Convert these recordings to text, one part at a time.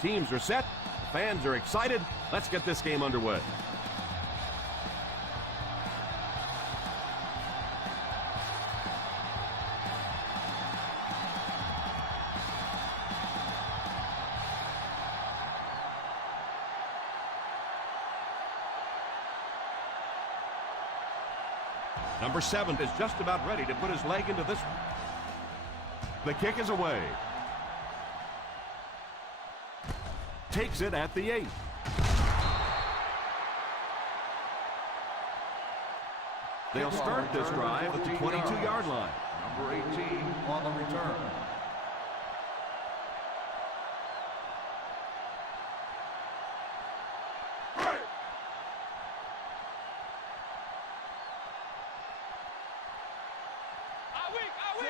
teams are set. The fans are excited. Let's get this game underway. Number 7 is just about ready to put his leg into this one. The kick is away. Takes it at the 8. They'll start this drive at the 22-yard line. Number 18 on the return.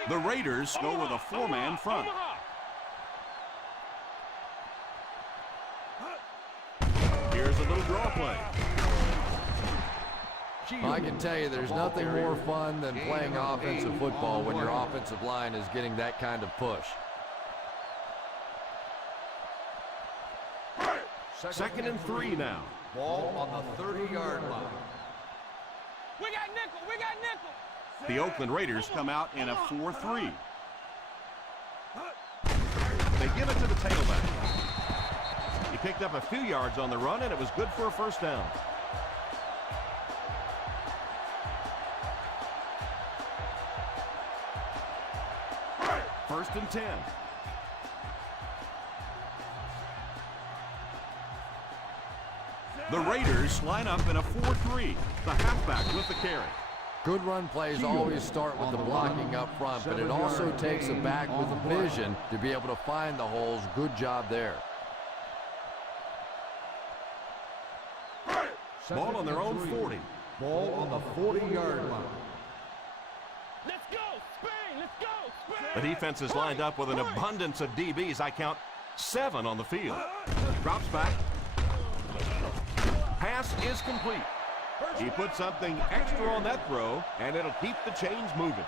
The Raiders go with a 4-man front. Here's a little draw play. I can tell you there's nothing more fun than playing offensive football when your offensive line is getting that kind of push. 2nd and 3 now. Ball on the 30-yard line. We got nickel. We got nickel. The Oakland Raiders come out in a 4-3. They give it to the tailback. He picked up a few yards on the run, and it was good for a first down. First and 10. The Raiders line up in a 4-3. The halfback with the carry. Good run plays always start with the blocking up front, but it also takes a back with a vision to be able to find the holes. Good job there. Ball on their own 40. Ball on the 40-yard line. Let's go, Spain. Let's go, Spain. The defense is lined up with an abundance of DBs. I count 7 on the field. Drops back. Pass is complete. He put something extra on that throw, and it'll keep the chains moving.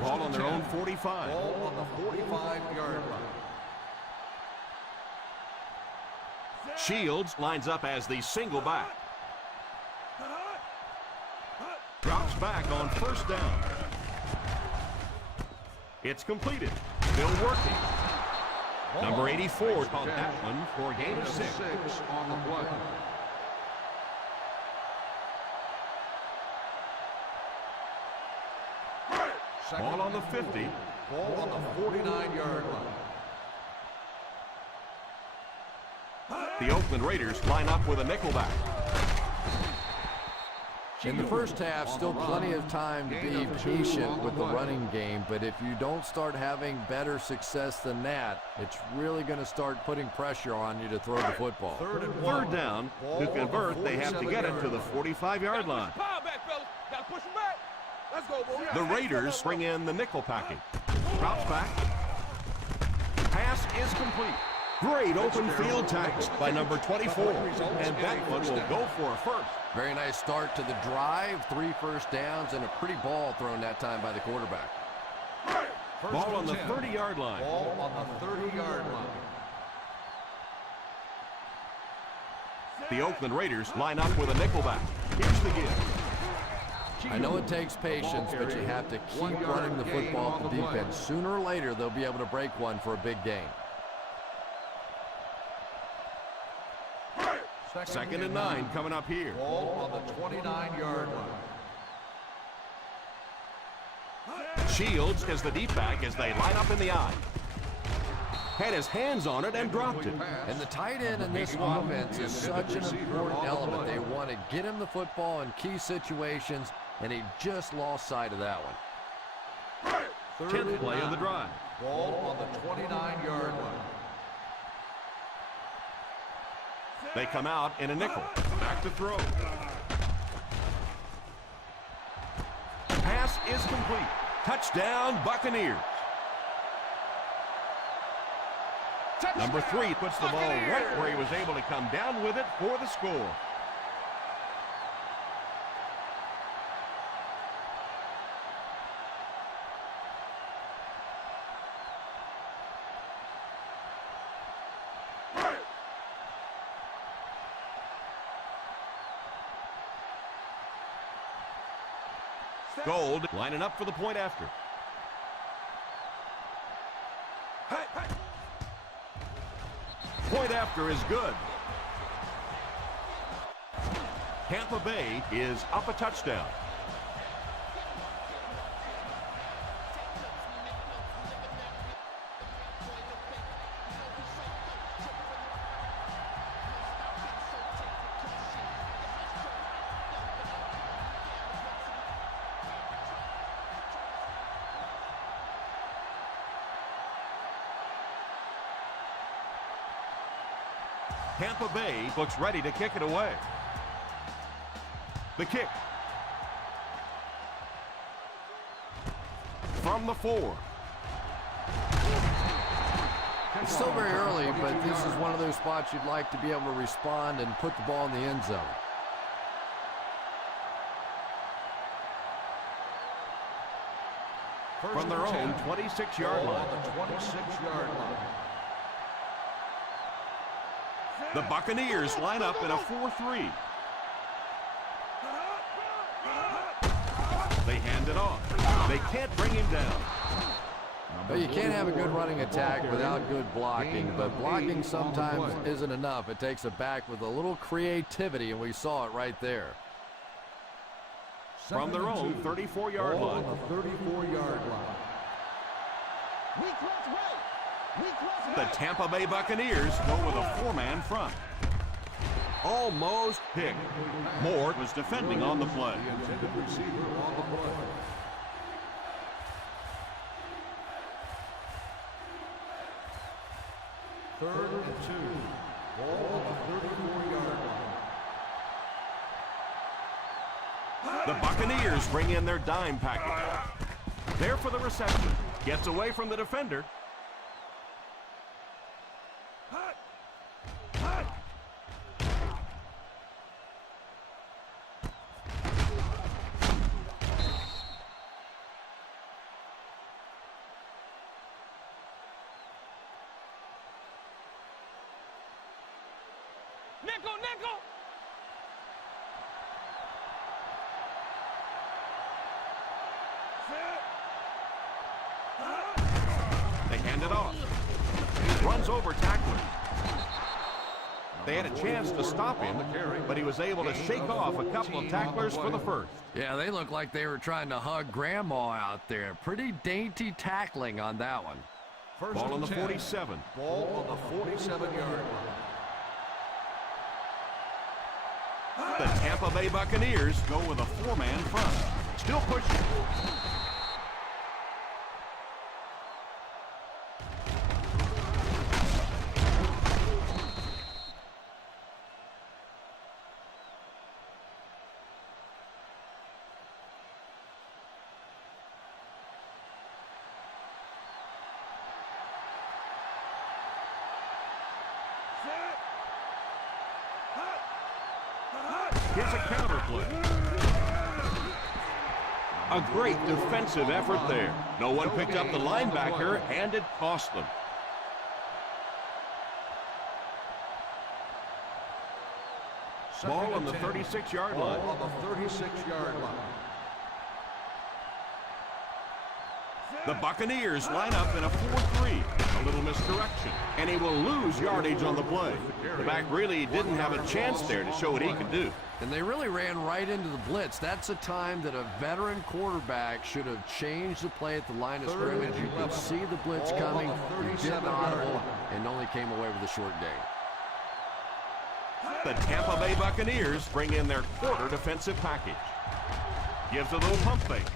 Ball on their own 45. Ball on the 45-yard line. Shields lines up as the single back. Drops back on first down. It's completed. Still working. Number 84 called that one for game 6. On the play. Ball on the 50. Ball on the 49-yard line. The Oakland Raiders line up with a nickelback. In the first half, still plenty of time to be patient with the running game, but if you don't start having better success than that, it's really going to start putting pressure on you to throw the football. Third down. To convert, they have to get it to the 45-yard line. Power back, fellas. Gotta push him back. Let's go, boy. The Raiders bring in the nickel package. Drops back. Pass is complete. Great open field tackle by number 24. And that one will go for a first. Very nice start to the drive. 3 first downs and a pretty ball thrown that time by the quarterback. Ball on the 30-yard line. Ball on the 30-yard line. The Oakland Raiders line up with a nickelback. Here's the give. I know it takes patience, but you have to keep running the football to defense. Sooner or later, they'll be able to break one for a big gain. 2nd and 9 coming up here. Ball on the 29-yard line. Shields is the deep back as they line up in the eye. Had his hands on it and dropped it. And the tight end in this offense is such an important element. They want to get him the football in key situations, and he just lost sight of that one. 10th play of the drive. Ball on the 29-yard line. They come out in a nickel. Back to throw. Pass is complete. Touchdown, Buccaneers. Number 3 puts the ball right where he was able to come down with it for the score. Gold lining up for the point after. Point after is good. Tampa Bay is up a touchdown. Tampa Bay looks ready to kick it away. The kick. From the 4. It's still very early, but this is one of those spots you'd like to be able to respond and put the ball in the end zone. From their own 26-yard line. On the 26-yard line. The Buccaneers line up in a 4-3. They hand it off. They can't bring him down. Well, you can't have a good running attack without good blocking, but blocking sometimes isn't enough. It takes a back with a little creativity, and we saw it right there. From their own 34-yard line. On the 34-yard line. The Tampa Bay Buccaneers go with a 4-man front. Almost picked. Moore was defending on the play. The intended receiver on the play. Third and 2. Ball on the 34-yard line. The Buccaneers bring in their dime package. There for the reception. Gets away from the defender. Nickel! They hand it off. Runs over tackler. They had a chance to stop him, but he was able to shake off a couple of tacklers for the first. Yeah, they looked like they were trying to hug Grandma out there. Pretty dainty tackling on that one. Ball on the 47. Ball on the 47-yard line. The Tampa Bay Buccaneers go with a 4-man front. Still pushing. Here's a counter play. A great defensive effort there. No one picked up the linebacker, and it cost them. Ball on the 36-yard line. Ball on the 36-yard line. The Buccaneers line up in a 4-3. A little misdirection, and he will lose yardage on the play. The back really didn't have a chance there to show what he could do. And they really ran right into the blitz. That's a time that a veteran quarterback should have changed the play at the line of scrimmage. You could see the blitz coming, he did not audible, and only came away with a short gain. The Tampa Bay Buccaneers bring in their quarter defensive package. Gives a little pump fake.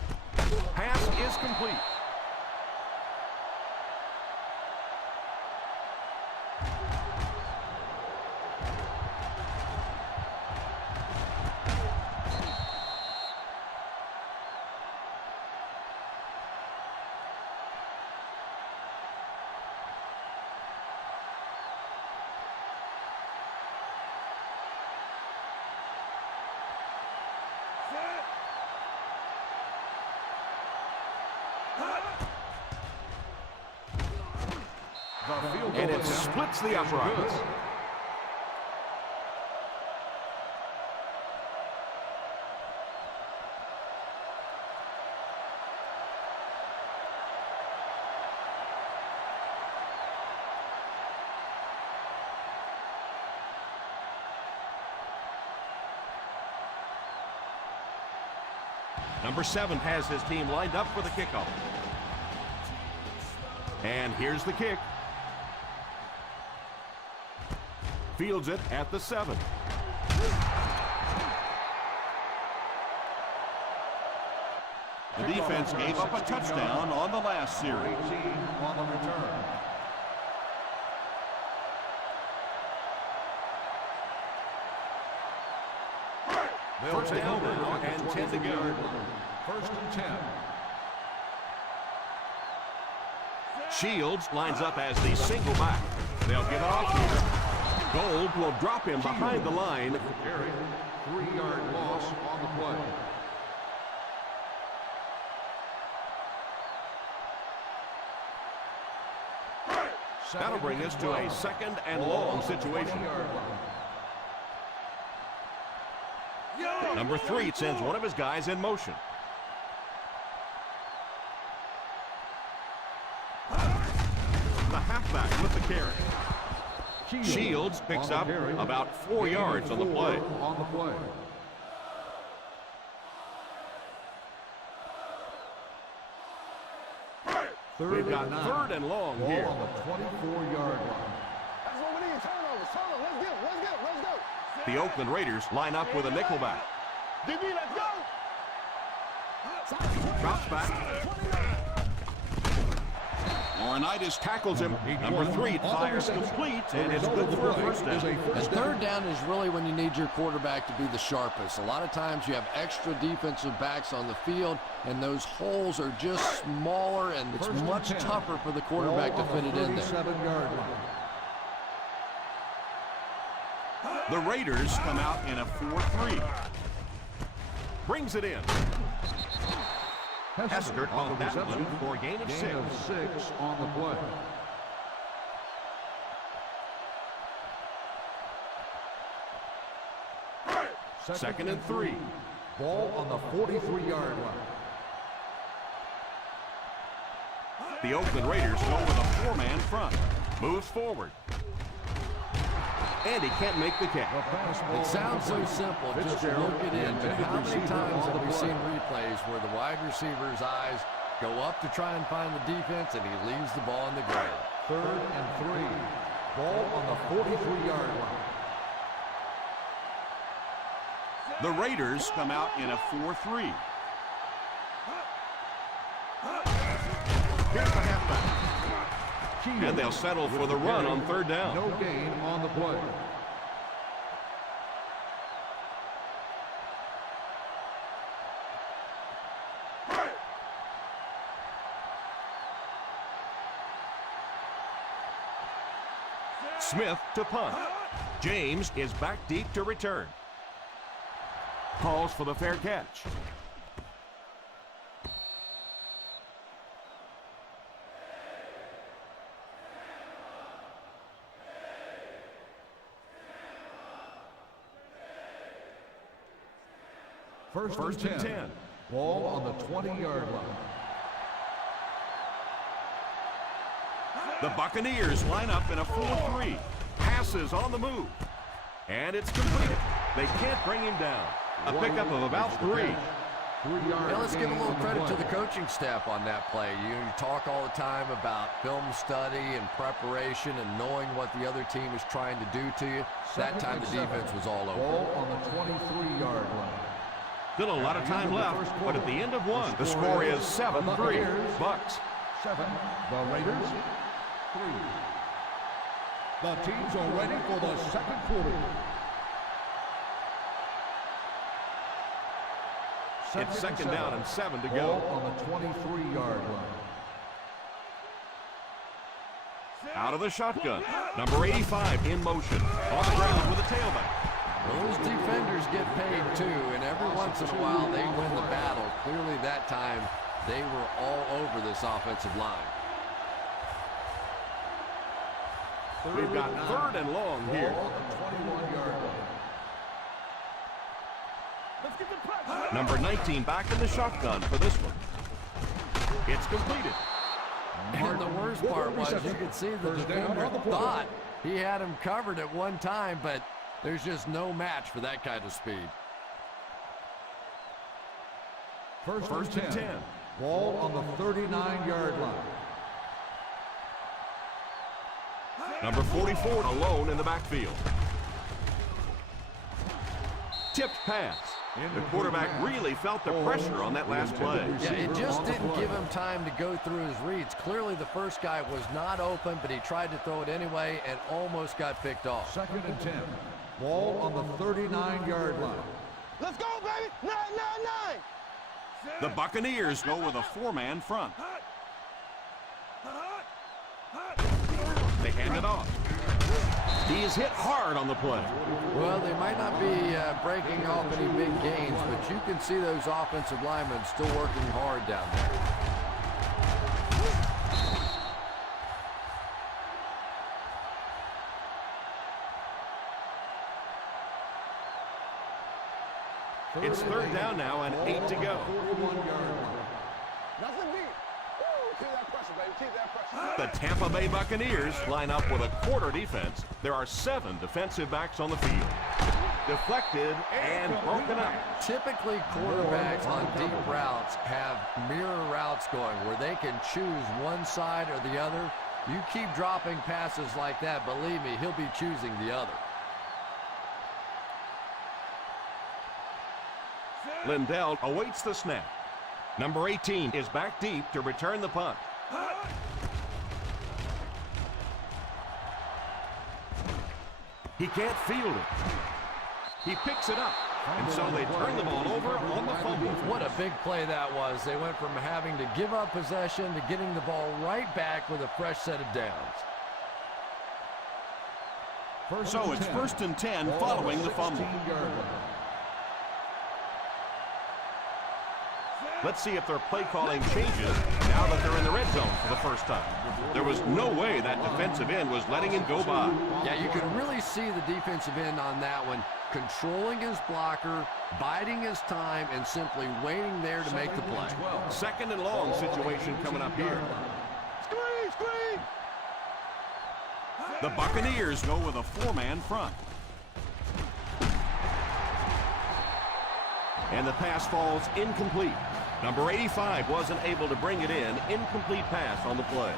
Pass is complete. And it splits the uprights. Number 7 has his team lined up for the kickoff. And here's the kick. Fields it at the 7. The defense gave up a touchdown on the last series. 18 on the return. First down now and 10 to go. First and 10. Shields lines up as the single back. They'll give it off here. Gold will drop him behind the line. Carry. 3-yard loss on the play. That'll bring us to a 2nd and long situation. Number 3 sends one of his guys in motion. The halfback with the carry. Shields picks up about 4 yards on the play. On the play. We've got 3rd and long Ball here. on the 24-yard line. That's what we need. Turnovers. Let's go. The Oakland Raiders line up with a nickelback. DB, let's go. Drops back. Laurinaitis Tackles him. Number 3 fires complete, and it's good for a first down. And third down is really when you need your quarterback to be the sharpest. A lot of times you have extra defensive backs on the field, and those holes are just smaller, and it's much tougher for the quarterback to fit it in there. 37-yard line. The Raiders come out in a 4-3. Brings it in. Hester on that one for a gain of 6. Gain of 6 on the play. Second and 3. Ball on the 43-yard line. The Oakland Raiders go with a 4-man front. Moves forward. And he can't make the catch. It sounds so simple, just look it in, but how many times have we seen replays where the wide receiver's eyes go up to try and find the defense, and he leaves the ball on the ground? 3rd and 3. Ball on the 43-yard line. The Raiders come out in a 4-3. Here's the halfback. And they'll settle for the run on 3rd down. No gain on the play. Smith to punt. James is back deep to return. Calls for the fair catch. First and 10. Ball on the 20-yard line. The Buccaneers line up in a 4-3. Passes on the move. And it's completed. They can't bring him down. A pickup of about 3. 3 yards. Yeah, let's give a gain little on the credit to play. the coaching staff on that play. You talk all the time about film study and preparation and knowing what the other team is trying to do to you. That time the defense was all over. Ball on the 23-yard line. Still a lot of time left, but at the end of one, the score is 7-3. Bucks. 7. The Raiders. 3. The teams are ready for the second quarter. It's second down and 7 to Ball go. on the 23-yard line. Out of the shotgun. Number 85 in motion. On the ground with a tailback. Well, those defenders get paid too, and every once in a while they win the battle. Clearly that time they were all over this offensive line. We've got 3rd and long here. Ball on the 21-yard line. Let's get the pressure. Number 19 back in the shotgun for this one. It's completed. And the worst part was you could see the defender thought he had him covered at one time, but there's just no match for that kind of speed. First and 10. Ball on the 39-yard line. Number 44 alone in the backfield. Tipped pass. The quarterback really felt the pressure on that last play. Yeah, it just didn't give him time to go through his reads. Clearly the first guy was not open, but he tried to throw it anyway and almost got picked off. Second and 10. Ball on the 39-yard line. Let's go, baby! 9, 9, 9! The Buccaneers go with a 4-man front. They hand it off. He is hit hard on the play. Well, they might not be breaking off any big gains, but you can see those offensive linemen still working hard down there. It's third down now and 8 to go. Nothing deep. Woo, keep that pressure, baby. Keep that pressure. The Tampa Bay Buccaneers line up with a quarter defense. There are 7 defensive backs on the field. Deflected and broken up. Typically, quarterbacks on deep routes have mirror routes going where they can choose one side or the other. You keep dropping passes like that, believe me, he'll be choosing the other. Lindell awaits the snap. Number 18 is back deep to return the punt. He can't field it. He picks it up, and so they turn the ball over on the fumble. What a big play that was. They went from having to give up possession to getting the ball right back with a fresh set of downs. So it's first and 10 following the fumble. Let's see if their play calling changes now that they're in the red zone for the first time. There was no way that defensive end was letting him go by. Yeah, you can really see the defensive end on that one, controlling his blocker, biding his time, and simply waiting there to make the play. Second and long situation coming up here. Screen, screen! The Buccaneers go with a 4-man front. And the pass falls incomplete. Number 85 wasn't able to bring it in. Incomplete pass on the play.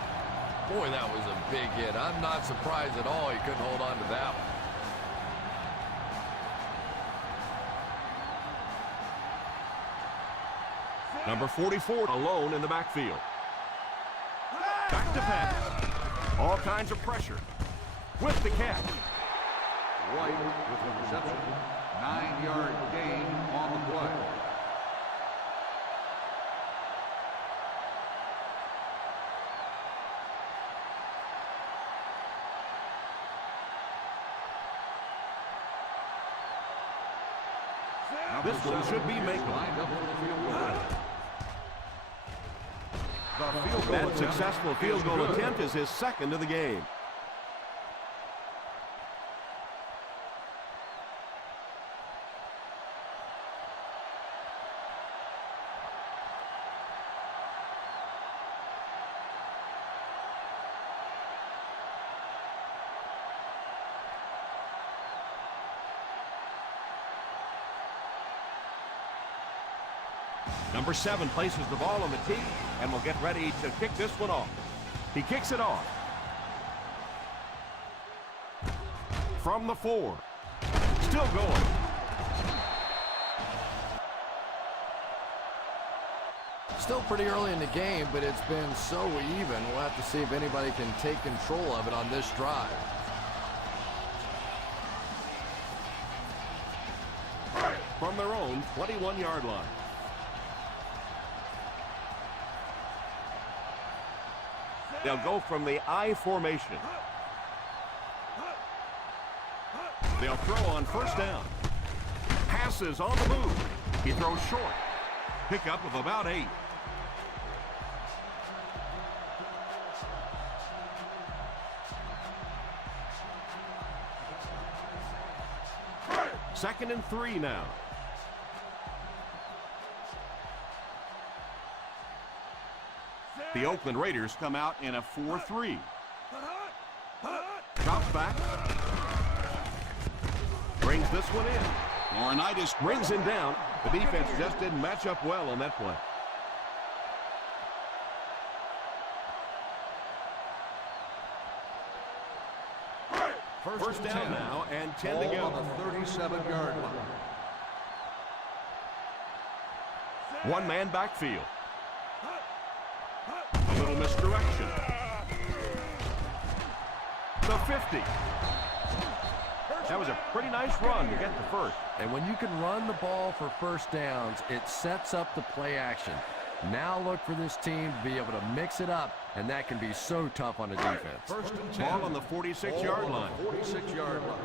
Boy, that was a big hit. I'm not surprised at all he couldn't hold on to that one. Number 44 alone in the backfield. Back to pass. All kinds of pressure. With the catch. White with the reception. 9-yard gain on the play. This one should be making. That successful field goal attempt is his second of the game. Number 7 places the ball on the tee and will get ready to kick this one off. He kicks it off. From the 4. Still going. Still pretty early in the game, but it's been so even. We'll have to see if anybody can take control of it on this drive. From their own 21-yard line. They'll go from the I formation. They'll throw on first down. Passes on the move. He throws short. Pickup of about 8. Second and 3 now. The Oakland Raiders come out in a 4-3. Drops back. Brings this one in. Laurinaitis Brings him down. The defense just didn't match up well on that play. First down now and 10 to go. On the 37-yard line. One man backfield. A little misdirection. The 50. That was a pretty nice run to get the first. And when you can run the ball for first downs, it sets up the play action. Now look for this team to be able to mix it up, and that can be so tough on a defense. First and 10. Ball on the 46-yard line. 46-yard line.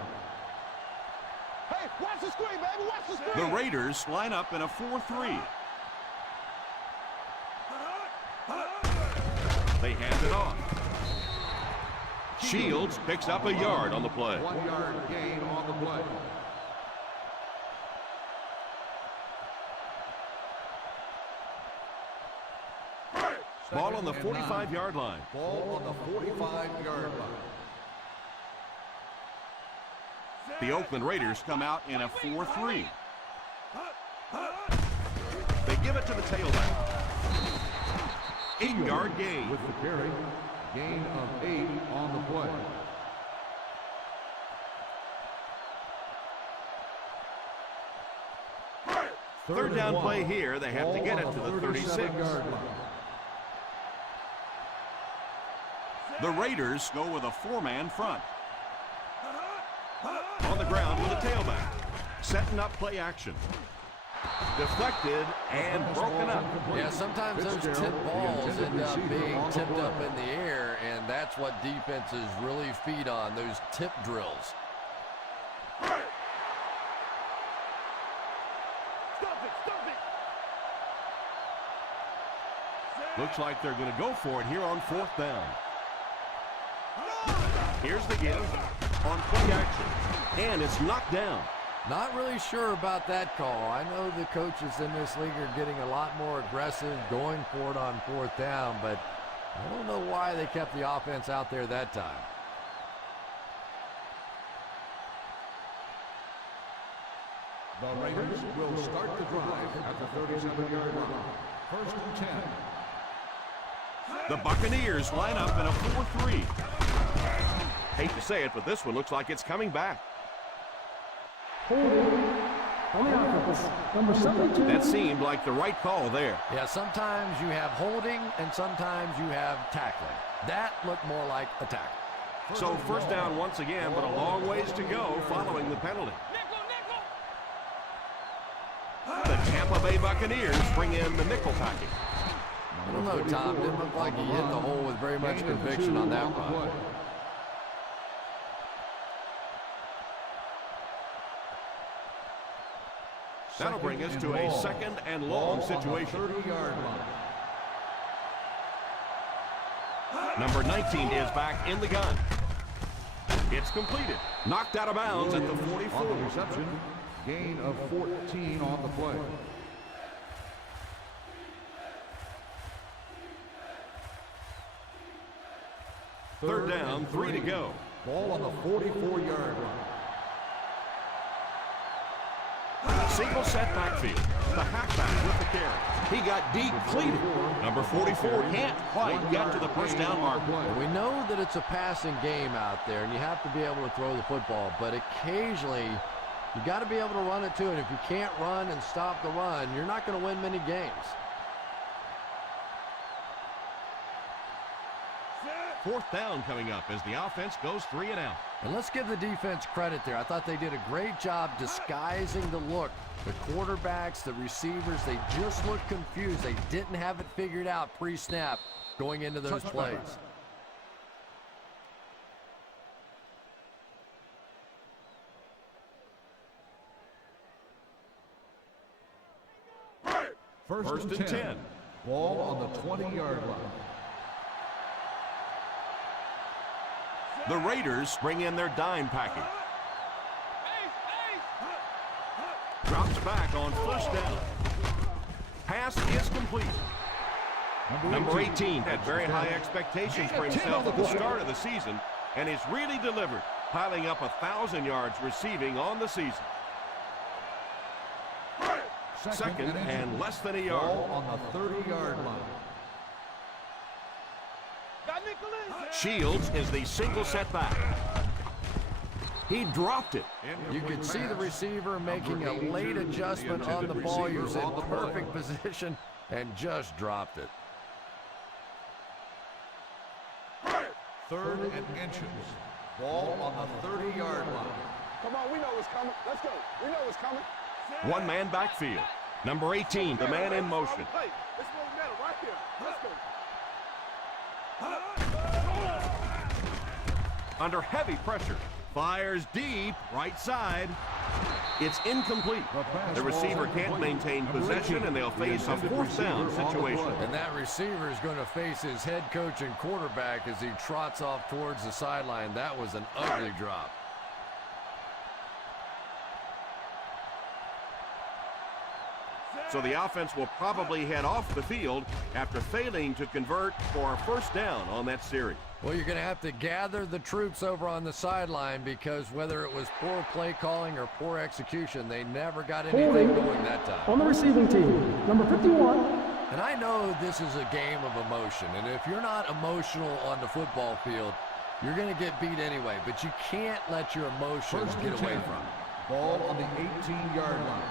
Hey, watch the screen, baby. Watch the screen. The Raiders line up in a 4-3. They hand it off. Shields picks up a yard on the play. 1 yard gain on the play. Ball on the 45-yard line. Ball on the 45-yard line. The Oakland Raiders come out in a 4-3. They give it to the tailback. 8-yard gain. With the carry, gain of 8 on the play. Third down play here. They have to get it to the 36. Yard line. The Raiders go with a 4-man front. On the ground with a tailback. Setting up play action. Deflected and broken up. Yeah, sometimes those tip balls end up being tipped up in the air, and that's what defenses really feed on, those tip drills. Looks like they're going to go for it here on fourth down. Here's the give on play action, and it's knocked down. Not really sure about that call. I know the coaches in this league are getting a lot more aggressive, going for it on fourth down, but I don't know why they kept the offense out there that time. The Raiders will start the drive at the 37-yard line. First and 10. The Buccaneers line up in a 4-3. Hate to say it, but this one looks like it's coming back. That seemed like the right call there. Yeah, sometimes you have holding and sometimes you have tackling. That looked more like a tackle. So first down once again, but a long ways to go following the penalty. The Tampa Bay Buccaneers bring in the nickel package. I don't know, Tom. Didn't look like he hit the hole with very much conviction on that run. That'll bring us to a second and long situation. 30-yard line. Number 19 is back in the gun. It's completed. Knocked out of bounds at the 44. On the reception, gain of 14 on the play. Third down, 3 to go. Ball on the 44-yard line. Single set backfield. The halfback with the carry. He got depleted. Number 44 Can't quite get to the first down mark. We know that it's a passing game out there, and you have to be able to throw the football, but occasionally you got to be able to run it too, and if you can't run and stop the run, you're not going to win many games. Fourth down coming up as the offense goes 3 and out. And let's give the defense credit there. I thought they did a great job disguising the look. The quarterbacks, the receivers, they just looked confused. They didn't have it figured out pre-snap going into those plays. First and 10. Ball on the 20-yard line. The Raiders bring in their dime package. Drops back on first down. Pass is complete. Number 18 had very high expectations for himself at the start of the season, and has really delivered, piling up 1,000 yards receiving on the season. Second and less than a yard. Ball on the 30-yard line. Got nickel in. Shields is the single setback. He dropped it. You could see the receiver making a late adjustment on the ball. He was in perfect position and just dropped it. 3rd and inches. Ball on the 30-yard line. Come on, we know what's coming. Let's go. We know what's coming. One man backfield. Number 18, the man in motion. Hey, this one matter right here. Let's go. Under heavy pressure. Fires deep, right side. It's incomplete. The receiver can't maintain possession, and they'll face a 4th down situation. And that receiver is going to face his head coach and quarterback as he trots off towards the sideline. That was an ugly drop. So the offense will probably head off the field after failing to convert for a 1st down on that series. Well, you're going to have to gather the troops over on the sideline because whether it was poor play calling or poor execution, they never got anything going that time. On the receiving team, number 51. And I know this is a game of emotion, and if you're not emotional on the football field, you're going to get beat anyway, but you can't let your emotions get away from it. Ball on the 18-yard line.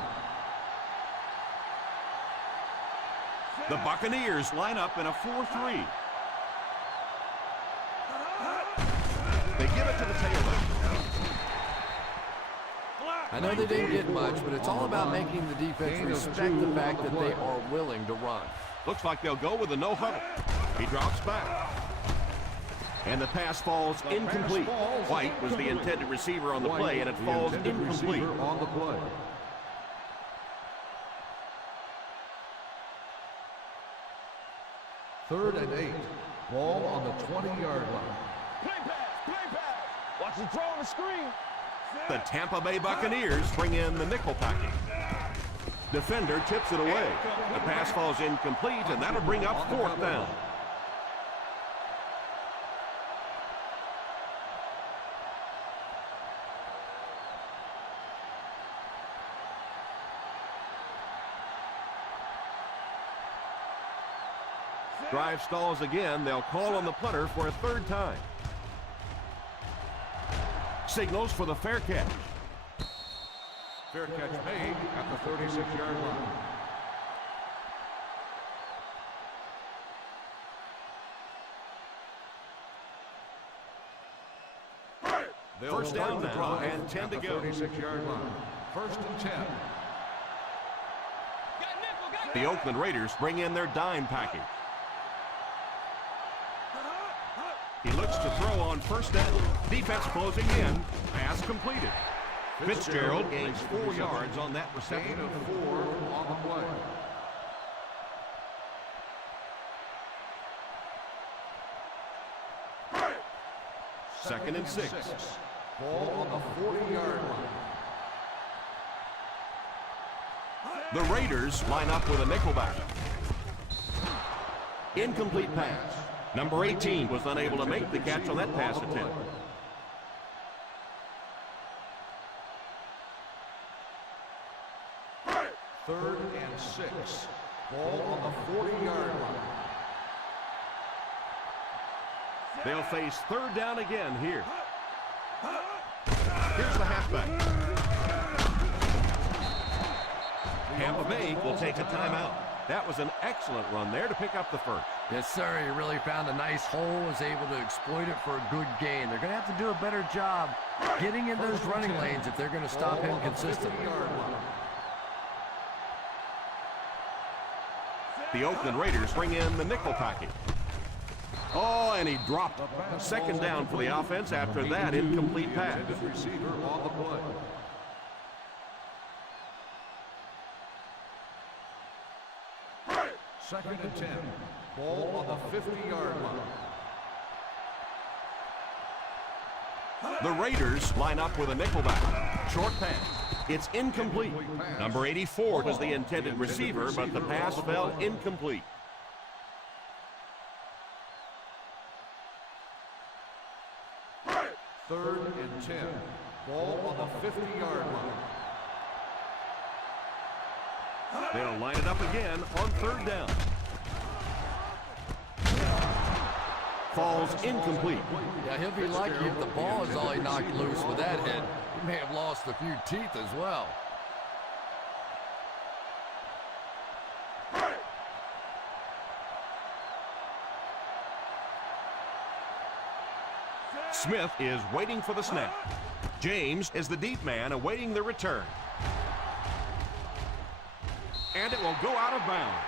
The Buccaneers line up in a 4-3. They give it to the tail end. I know they didn't get much, but it's all about making the defense respect the fact that they are willing to run. Looks like they'll go with a no huddle. He drops back. And the pass falls incomplete. White was the intended receiver on the play, and it falls incomplete. On the play. Third and 8. Ball on the 20-yard line. Play pass, play pass. Watch the throw on the screen. The Tampa Bay Buccaneers bring in the nickel packing. Defender tips it away. The pass falls incomplete, and that'll bring up 4th down. Drive stalls again. They'll call on the punter for a 3rd time. Signals for the fair catch. Fair catch made at the 36-yard line. First down now, and 10 to go. 36-yard line. 1st and 10. The Oakland Raiders bring in their dime package. He looks to throw on 1st down. Defense closing in. Pass completed. Fitzgerald gains 4 yards on that reception. Gain of 4 on the play. Second and 6. Ball on the 40-yard line. The Raiders line up with a nickelback. Incomplete pass. Number 18 was unable to make the catch on that pass attempt. Third and 6. Ball on the 40-yard line. They'll face 3rd down again here. Here's the halfback. Tampa Bay will take a timeout. That was an excellent run there to pick up the 1st. Yes, sir. He really found a nice hole, was able to exploit it for a good gain. They're going to have to do a better job getting in those running lanes if they're going to stop him consistently. The Oakland Raiders bring in the nickel package. Oh, and he dropped. 2nd down for the offense after that incomplete pass. Receiver on the play. Second and 10. Ball on the 50-yard line. The Raiders line up with a nickelback. Short pass. It's incomplete. Number 84 was the intended receiver, but the pass fell incomplete. Third and 10. Ball on the 50-yard line. They'll line it up again on third down. Falls incomplete. Yeah, he'll be lucky if the ball is all he knocked loose with that hit. He may have lost a few teeth as well. Smith is waiting for the snap. James is the deep man awaiting the return. And it will go out of bounds.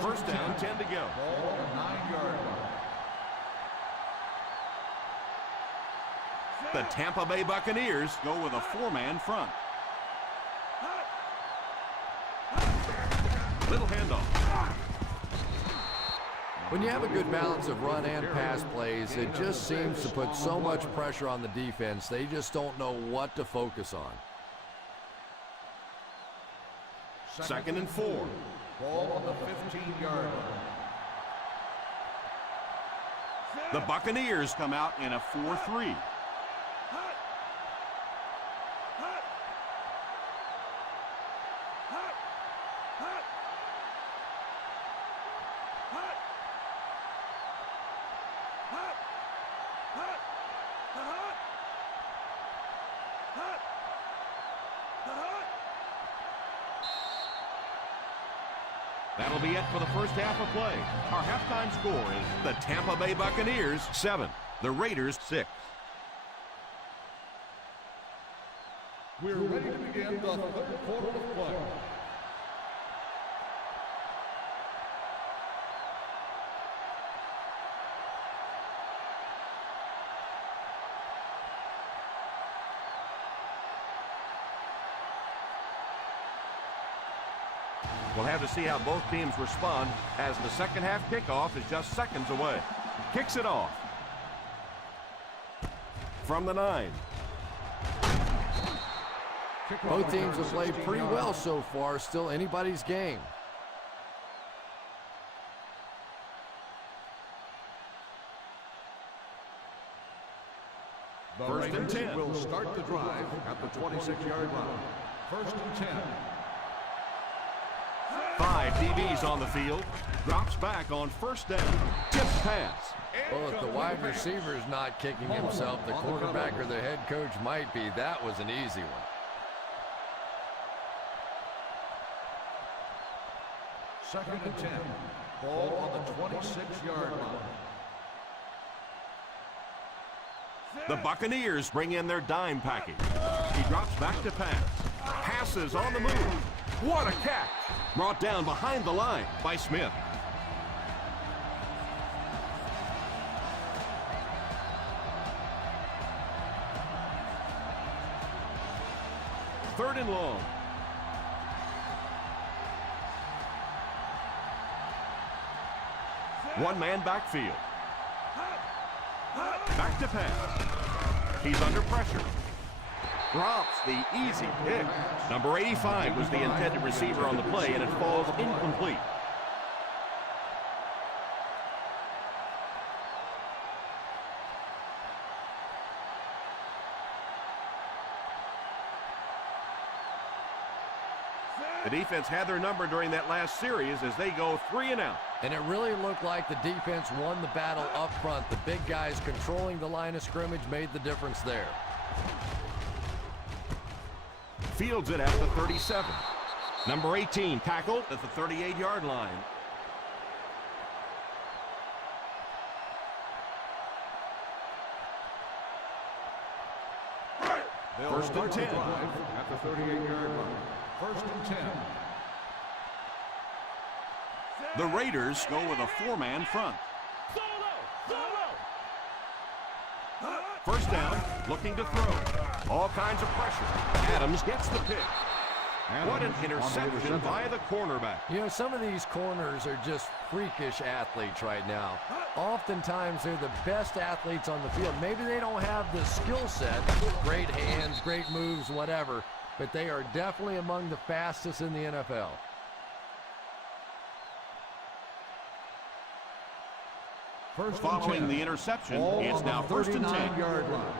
First down, 10 to go. Ball on the 9-yard line. The Tampa Bay Buccaneers Go with a 4-man front. little handoff. When you have a good balance of run and pass plays, it just seems to put so much pressure on the defense. They just don't know what to focus on. Second and 4. Ball on the 15-yard line. The Buccaneers Come out in a 4-3. That'll be it for the first half of play. Our halftime score is the Tampa Bay Buccaneers 7, the Raiders 6. We're ready to begin the third quarter of play. We'll have to see how both teams respond as the second half kickoff is just seconds away. Kicks it off. From the 9. Both teams have played pretty well so far. Still anybody's game. The First and Raiders 10. will start the drive at the 26-yard line. First and 10. 5 DBs on the field. Drops back on first down. Tipped pass. Well, if the wide receiver's not kicking himself, the quarterback or the head coach might be. That was an easy one. Second and 10. Ball on the 26-yard line. The Buccaneers bring in their dime package. He drops back to pass. Passes on the move. What a catch! Brought down behind the line by Smith. Third and long. One-man backfield. Back to pass. He's under pressure. Drops the easy pick. Number 85 was the intended receiver on the play, and it falls incomplete. The defense had their number during that last series as they go 3 and out. And it really looked like the defense won the battle up front. The big guys controlling the line of scrimmage made the difference there. Fields it at the 37. Number 18 tackled at the 38-yard line. First and 10. At the 38-yard line. First and 10. The Raiders go with a 4-man front. First down, looking to throw. All kinds of pressure. Adams gets the pick. What an interception by the cornerback. You know, some of these corners are just freakish athletes right now. Oftentimes, they're the best athletes on the field. Maybe they don't have the skill set, great hands, great moves, whatever, but they are definitely among the fastest in the NFL. Following the interception, it's now 1st and 10. 39-yard line.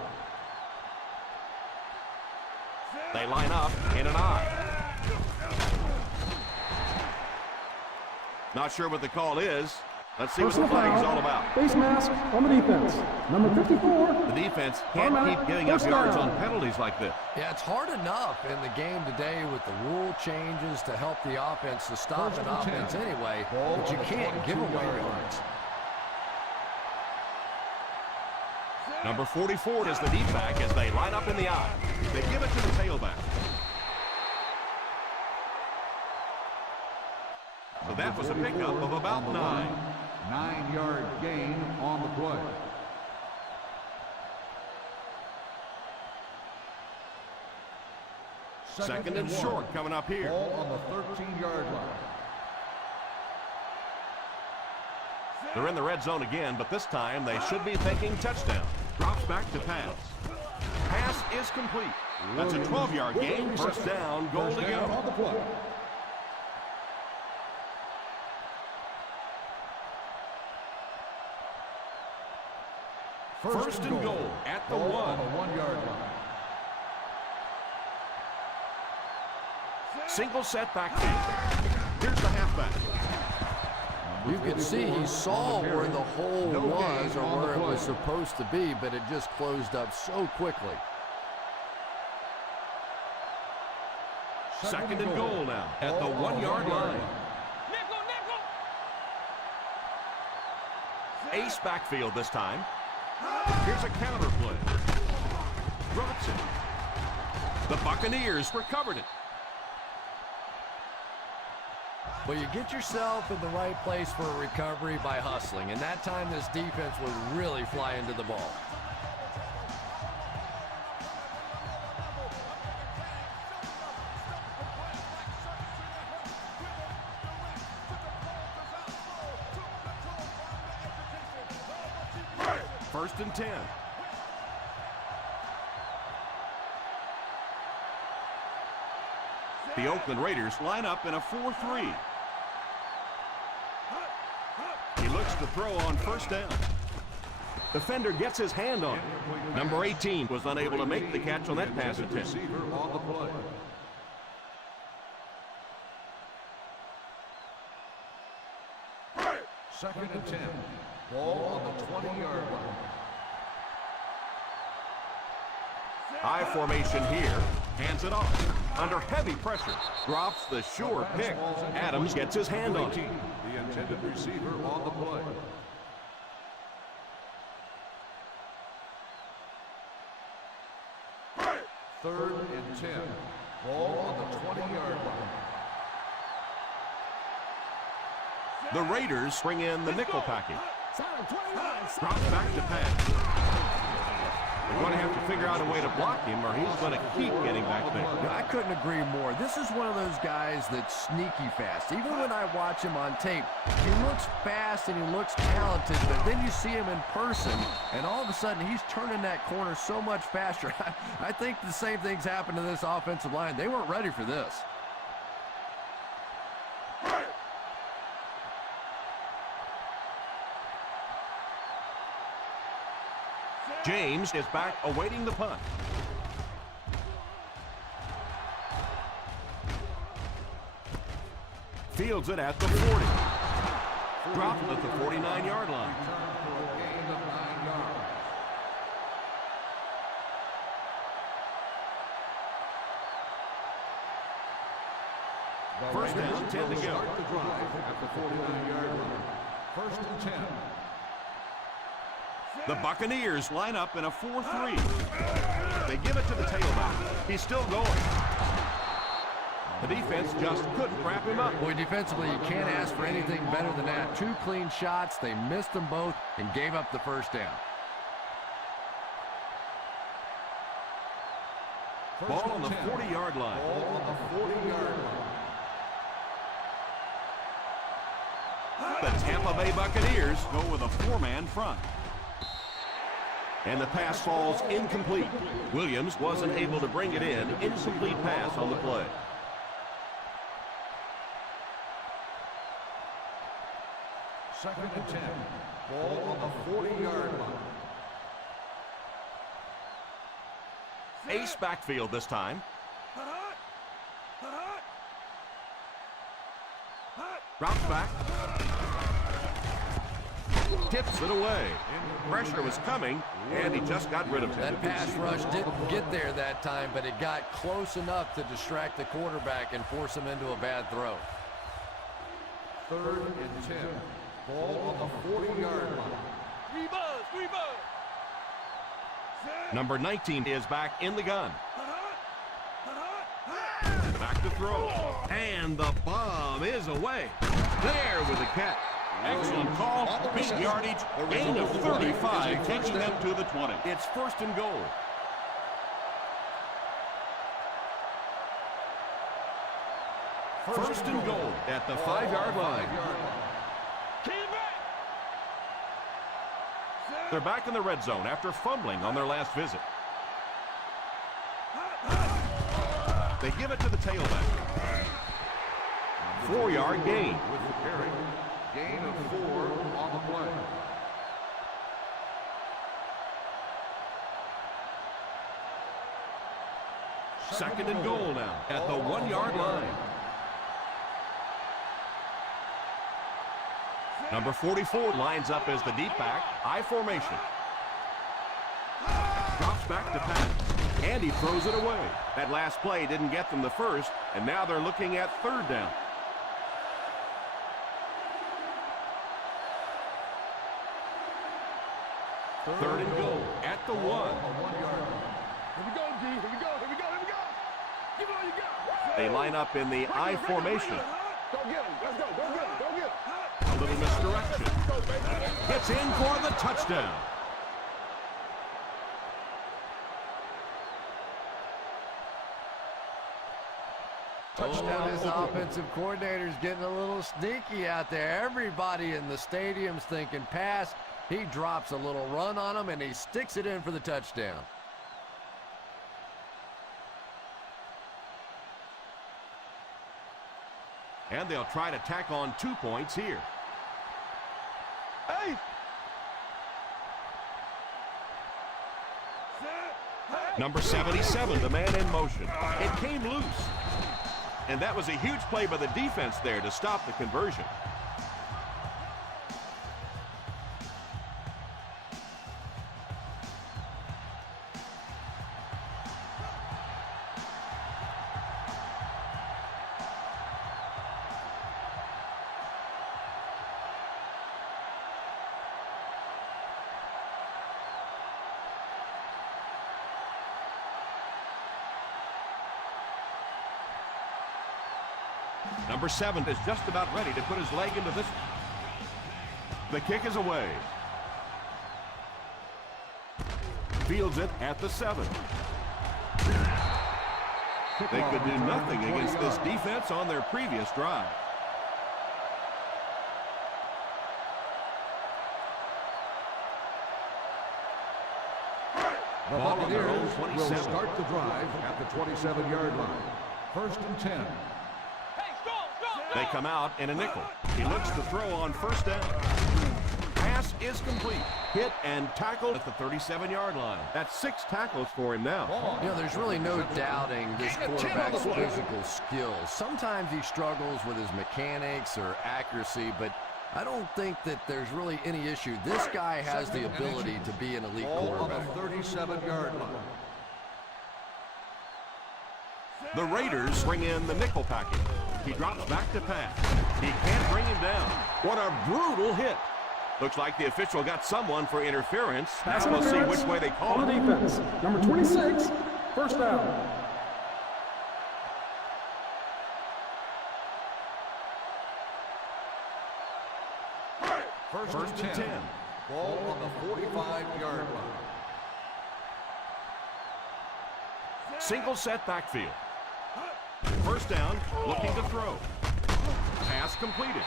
They line up in an I. Not sure what the call is. Let's see what the flag is all about. Face mask on the defense. Number 54. The defense can't keep giving up yards on penalties like this. Yeah, it's hard enough in the game today with the rule changes to help the offense to stop an offense anyway, but you can't give away yards. Number 44 is the deep back as they line up in the I. They give it to the tailback. So that was a pickup of about 9. 9-yard gain on the play. Second and short coming up here. Ball on the 13-yard line. They're in the red zone again, but this time they should be thinking touchdown. Drops back to pass. Pass is complete. That's a 12-yard gain. First down, goal to go. On the play. First and goal at the 1. On the 1-yard line. Single set backfield. Here's the halfback. You can see he saw where the hole was or where it was supposed to be, but it just closed up so quickly. Second and goal now at the 1-yard line. Nickel, nickel. Ace backfield this time. Here's a counter play. Drops it. The Buccaneers recovered it. Well, you get yourself in the right place for a recovery by hustling, and that time this defense would really fly into the ball. First and 10. The Oakland Raiders line up in a 4-3. He looks to throw on first down. Defender gets his hand on it. Number 18 was unable to make the catch on that pass attempt. Receiver on the play. Second and 10. Ball on the 20-yard line. High formation here. Hands it off. Under heavy pressure. Drops the sure pick. Adams gets his hand on it. The intended receiver on the play. Third and 10. Ball on the 20-yard line. The Raiders bring in the nickel package. Drops back to pass. They're going to have to figure out a way to block him or he's going to keep getting back there. I couldn't agree more. This is one of those guys that's sneaky fast. Even when I watch him on tape, he looks fast and he looks talented, but then you see him in person, and all of a sudden he's turning that corner so much faster. I think the same thing's happened to this offensive line. They weren't ready for this. James is back awaiting the punt. Fields it at the 40. Dropped at the 49-yard line. First down, 10 to go. Start the drive at the 49-yard line. First and 10. The Buccaneers line up in a 4-3. They give it to the tailback. He's still going. The defense just couldn't wrap him up. Boy, defensively, you can't ask for anything better than that. 2 clean shots. They missed them both and gave up the first down. Ball on the 40-yard line. Ball on the 40-yard line. The Tampa Bay Buccaneers go with a 4-man front. And the pass falls incomplete. Williams wasn't able to bring it in. Incomplete pass on the play. Second and 10. Ball on the 40-yard line. Ace backfield this time. Drops back. Tips it away. Pressure was coming, and he just got rid of it. That pass rush didn't get there that time, but it got close enough to distract the quarterback and force him into a bad throw. 3rd and 10. Ball on the 40-yard line. Number 19 is back in the gun. Back to throw. And the bomb is away. There with the catch. Excellent call. Big yardage. Gain of 35, taking them to the 20. It's 1st and goal. First and goal at the 5-yard line. They're back in the red zone after fumbling on their last visit. They give it to the tailback. 4-yard gain. With the carry. Gain of 4 on the play. Second and goal now at the 1-yard line. Number 44 lines up as the deep back. I formation. Drops back to pass. And he throws it away. That last play didn't get them the first, and now they're looking at 3rd down. Third and goal at the 1. Here we go, D. Here we go. Here we go. Here we go. Give it all you got. They line up in the I formation. Go get him. Let's go. Go get him. Go get him. A little misdirection. Gets in for the touchdown. Touchdown. This offensive coordinator's getting a little sneaky out there. Everybody in the stadium's thinking pass. He drops a little run on him, and he sticks it in for the touchdown. And they'll try to tack on 2 points here. Hey. Number 77, the man in motion. It came loose. And that was a huge play by the defense there to stop the conversion. Number 7 is just about ready to put his leg into this. The kick is away. Fields it at the 7. They could do nothing against this defense on their previous drive. The Buccaneers will start the drive at the 27-yard line. 1st and 10. They come out in a nickel. He looks to throw on 1st down. Pass is complete. Hit and tackled at the 37-yard line. That's 6 tackles for him now. You know, there's really no doubting this quarterback's physical skills. Sometimes he struggles with his mechanics or accuracy, but I don't think that there's really any issue. This guy has the ability to be an elite quarterback. On the 37-yard line. The Raiders bring in the nickel package. He drops back to pass. He can't bring him down. What a brutal hit. Looks like the official got someone for interference. Pass Now we'll see interference which way they call on the it. defense. Number 26, 1st down. First and 10. Ball on the 45-yard line. Single set backfield. 1st down, looking to throw. Pass completed.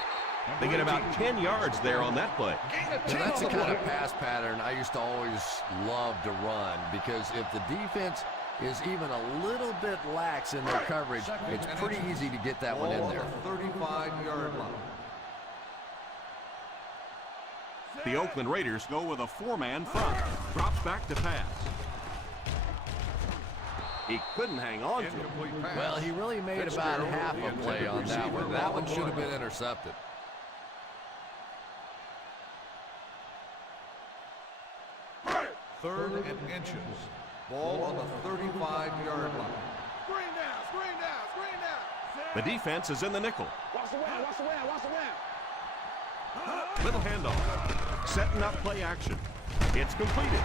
They get about 10 yards there on that play. Now, that's the kind of pass pattern I used to always love to run, because if the defense is even a little bit lax in their coverage, it's pretty easy to get that one in there. Ball on the 35-yard line. The Oakland Raiders go with a 4-man front. Drops back to pass. He couldn't hang on to it. Well, he really made about half a play on that one. That one should have been intercepted. Third and inches. Ball on the 35-yard line. Screen down, screen down, screen down. The defense is in the nickel. Watch the round, watch the round, watch the round. Little handoff. Setting up play action. It's completed.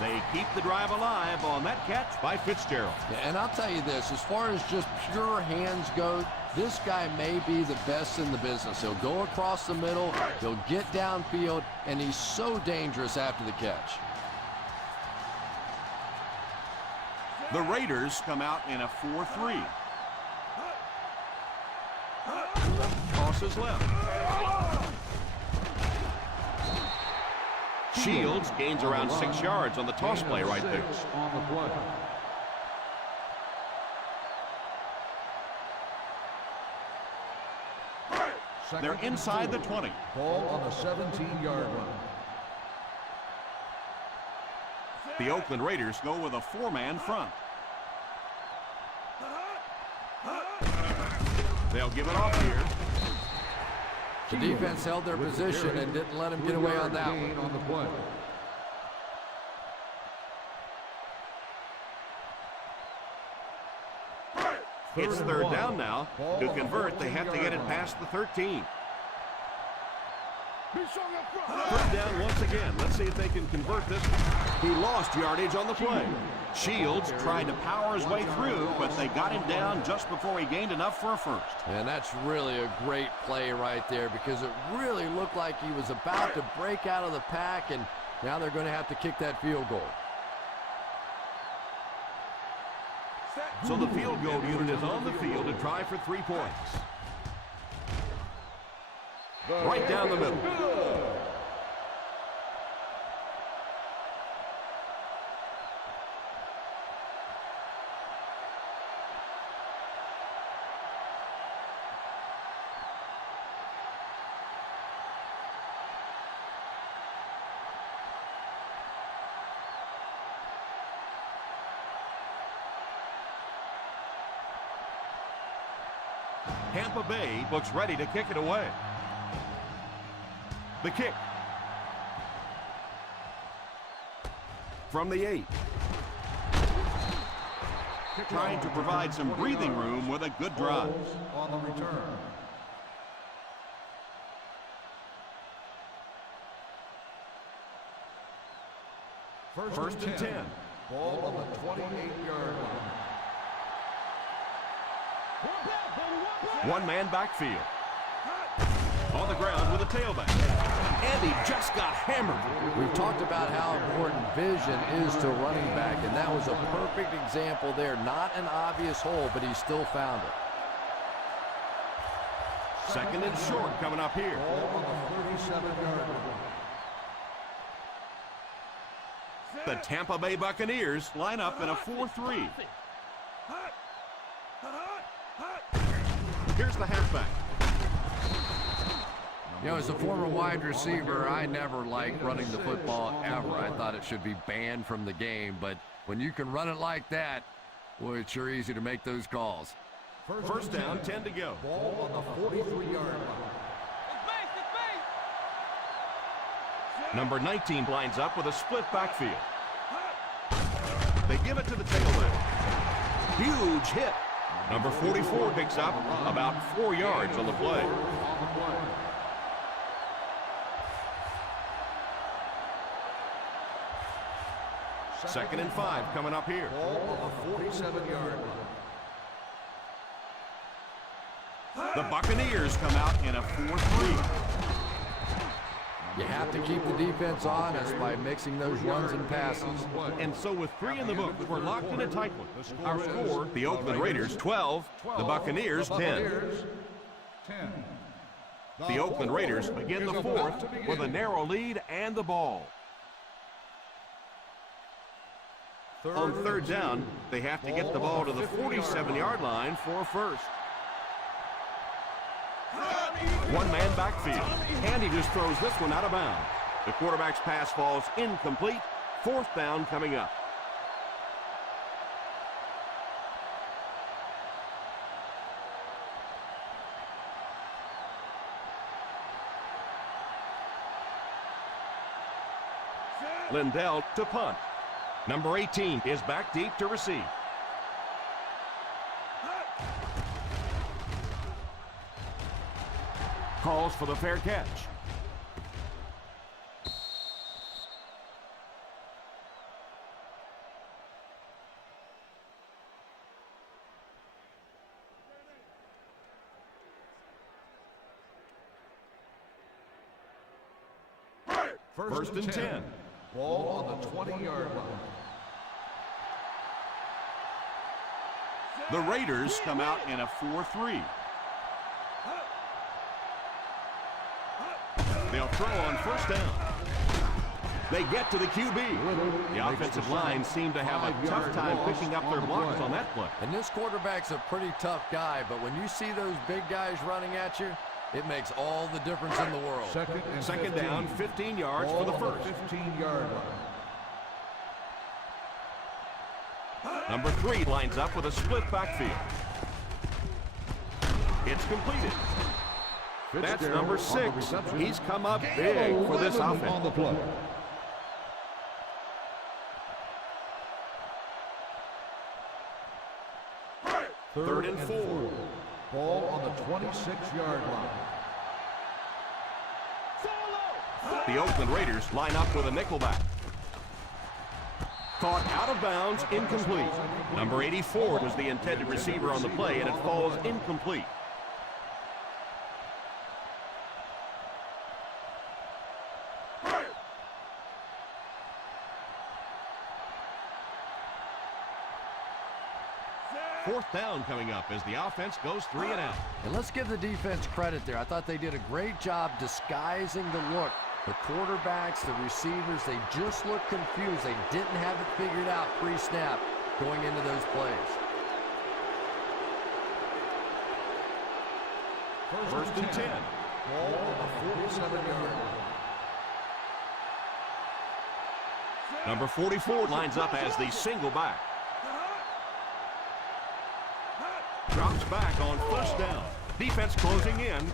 They keep the drive alive on that catch by Fitzgerald. Yeah, and I'll tell you this, as far as just pure hands go, this guy may be the best in the business. He'll go across the middle, he'll get downfield, and he's so dangerous after the catch. The Raiders come out in a 4-3. Tosses left. Shields gains around 6 yards on the toss play right there. On the play. They're inside the 20. Ball on the 17-yard line. The Oakland Raiders go with a 4-man front. They'll give it off here. The defense held their position and didn't let him get away on that one. On the play. It's third down now. To convert, they have to get it past the 13. Third down once again. Let's see if they can convert this. He lost yardage on the play. Shields tried to power his way through, but they got him down just before he gained enough for a first. And that's really a great play right there because it really looked like he was about to break out of the pack, and now they're going to have to kick that field goal. So the field goal unit is on the field to try for 3 points. Right down the middle. Tampa Bay looks ready to kick it away. The kick. From the 8. Trying to provide some breathing room with a good drive. On the return. First and 10. Ball on the 28-yard line. One-man backfield. On the ground with a tailback. And he just got hammered. We've talked about how important vision is to running back, and that was a perfect example there. Not an obvious hole, but he still found it. Second and short coming up here. Ball on the 37-yard line. The Tampa Bay Buccaneers line up in a 4-3. Here's the halfback. You know, as a former wide receiver, I never liked running the football ever. I thought it should be banned from the game, but when you can run it like that, boy, it's sure easy to make those calls. First down, 10 to go. Ball on the 43-yard line. Number 19 lines up with a split backfield. They give it to the tailback. Huge hit. Number 44 picks up about 4 yards on the play. Second and 5 coming up here. Ball on the 47-yard line. The Buccaneers come out in a 4-3. You have to keep the defense honest by mixing those runs and passes. And so with 3 in the books, we're locked in a tight one. Our score, the Oakland Raiders 12, the Buccaneers 10. The Oakland Raiders begin the fourth with a narrow lead and the ball. On third down, they have to get the ball to the 47-yard line for a first. One man backfield, and he just throws this one out of bounds. The quarterback's pass falls incomplete. 4th down coming up. Lindell to punt. Number 18 is back deep to receive. Calls for the fair catch. First and 10. Ball on the 20-yard line. The Raiders come out in a 4-3. They'll throw on 1st down. They get to the QB. The offensive line seemed to have a tough time picking up their blocks on that play. And this quarterback's a pretty tough guy, but when you see those big guys running at you, it makes all the difference in the world. Second down, 15 yards for the first. 15-yard line. Number 3 lines up with a split backfield. It's completed. That's number 6. He's come up big for this offense. On the play. Third and 4. Ball on the 26-yard line. The Oakland Raiders line up with a nickelback. Caught out of bounds, incomplete. Number 84 was the intended receiver on the play, and it falls incomplete. Fourth down coming up as the offense goes 3 and out. And let's give the defense credit there. I thought they did a great job disguising the look. The quarterbacks, the receivers, they just looked confused. They didn't have it figured out pre-snap going into those plays. First and 10. Ball on the 47-yard line. Number 44 lines up as the single back. Drops back on 1st down. Defense closing in.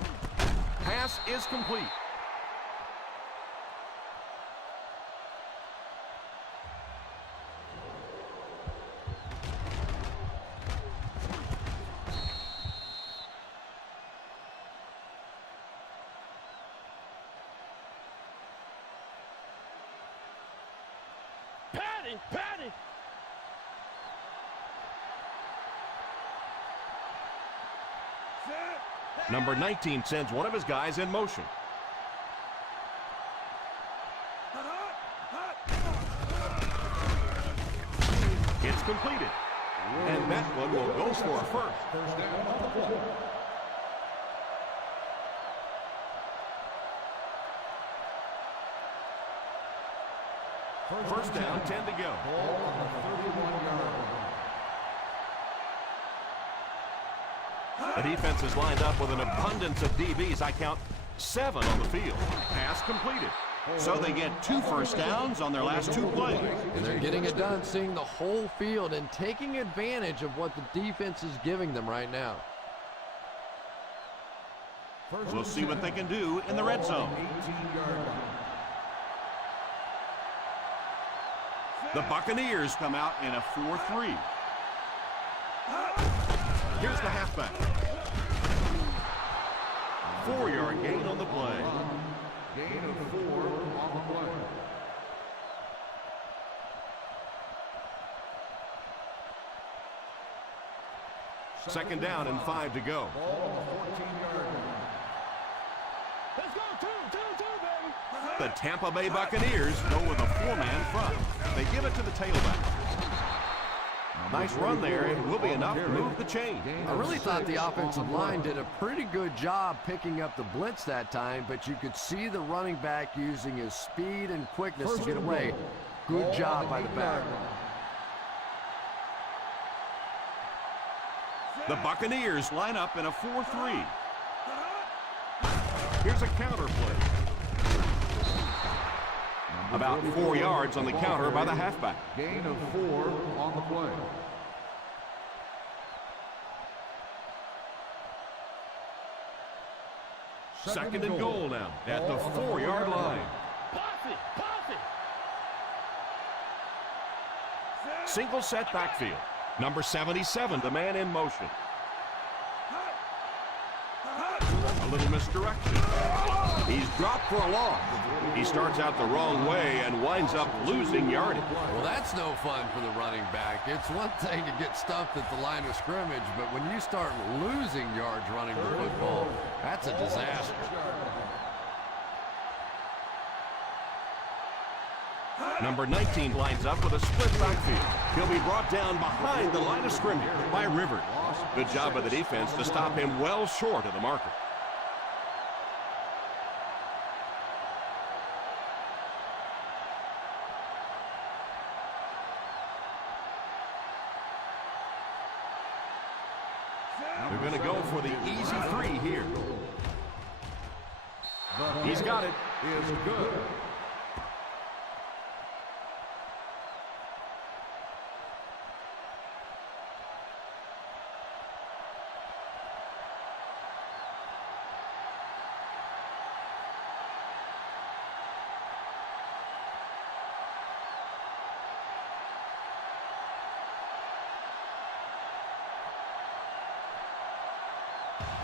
Pass is complete. Patty! Number 19 sends one of his guys in motion. It's completed. And that one will go for a first. First down on the play. First down, 10 to go. Ball on the 31-yard line. The defense is lined up with an abundance of DBs. I count 7 on the field. Pass completed. So they get 2 first downs on their last 2 plays. And they're getting it done, seeing the whole field and taking advantage of what the defense is giving them right now. We'll see what they can do in the red zone. 18-yard line. The Buccaneers come out in a 4-3. Here's the halfback. 4-yard gain on the play. Gain of 4 on the play. Second down and 5 to go. Ball on the 14-yard line. Let's go, two, baby. The Tampa Bay Buccaneers go with a 4-man front. They give it to the tailback. Nice run there. It will be enough to move the chain. I really thought the offensive line did a pretty good job picking up the blitz that time, but you could see the running back using his speed and quickness to get away. Good job by the back. The Buccaneers line up in a 4-3. Here's a counter play. About 4 yards on the counter by the halfback. Gain of 4 on the play. Second and goal now at the 4-yard line. Single set backfield. Number 77, the man in motion. A little misdirection. He's dropped for a loss. He starts out the wrong way and winds up losing yardage. Well, that's no fun for the running back. It's one thing to get stuffed at the line of scrimmage, but when you start losing yards running the football, that's a disaster. Number 19 lines up with a split backfield. He'll be brought down behind the line of scrimmage by Rivers. Good job by the defense to stop him well short of the marker. They're going to go for the easy 3 here. He's got it. Is good.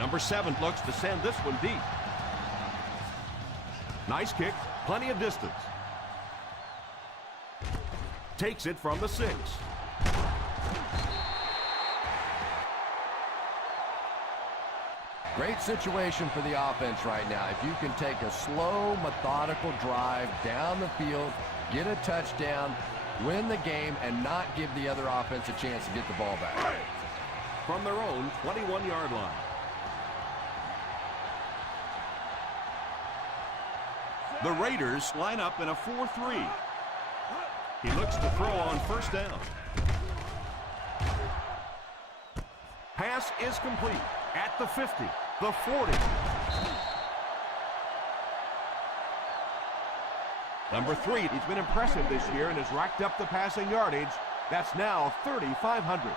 Number 7 looks to send this one deep. Nice kick, plenty of distance. Takes it from the 6. Great situation for the offense right now. If you can take a slow, methodical drive down the field, get a touchdown, win the game, and not give the other offense a chance to get the ball back. From their own 21-yard line. The Raiders line up in a 4-3. He looks to throw on first down. Pass is complete at the 50, the 40. Number 3, he's been impressive this year and has racked up the passing yardage. That's now 3,500.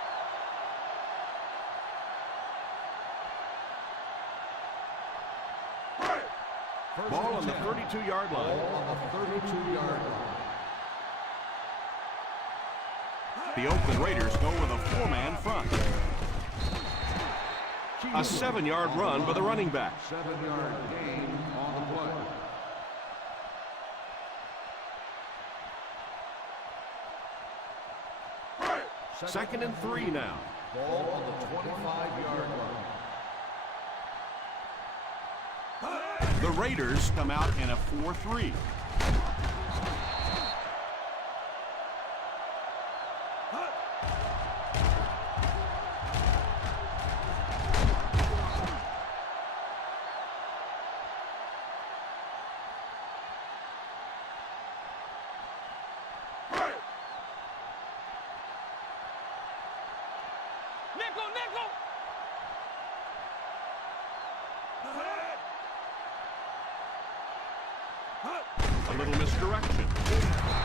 Ball on the 32-yard line. On the 32-yard line. The Oakland Raiders go with a 4-man front. A 7-yard run by the running back. 7-yard gain on the play. Second and 3 now. Ball on the 25-yard line. The Raiders come out in a 4-3. A little misdirection.